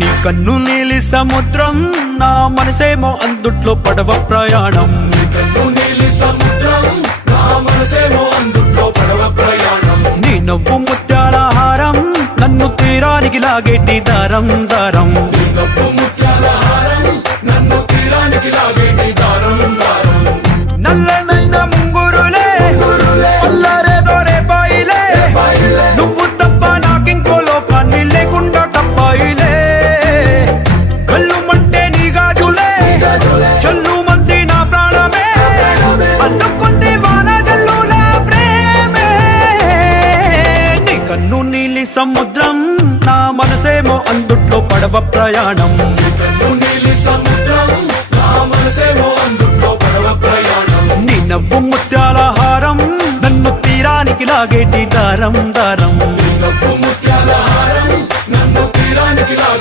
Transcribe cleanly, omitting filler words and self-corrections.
నీ కన్ను నీలి సముద్రం, నా మనసేమో అందుట్లో పడవ ప్రయాణం. నీ కన్ను నీలి సముద్రం, నా మనసేమో అందుట్లో పడవ ప్రయాణం. నీ నవ్వు ముత్యాల హారం, నన్ను తీరానికి లాగేటి దారం దారం. నీ నవ్వు ముత్యాల హారం, నన్ను తీరానికి లాగేటి దారం దారం. నల్లనైన ముంగురులే అల్లారేదో రేపాయిలే, నువ్వు తప్ప నాకింకో లోకాన్ని లేకుండా తప్పాయిలే. కళ్ళు మంటే నీ గాజులే, చల్లు మంది నా ప్రాణమే, అందుకుంది వాన జల్లుల ప్రేమే. నీ కన్ను నీలి సముద్రం, నా మనసేమో అందుట్లో పడవ ప్రయాణం. నీ కన్ను నీలి సముద్రం, నా మనసేమో అందుట్లో పడవ ప్రయాణం. నీ నవ్వు ముత్యాల హారం, నన్ను తీరానికి లాగేటి దారం దారం. నీ నవ్వు ముత్యాల హారం, నన్ను తీరానికి లాగేటి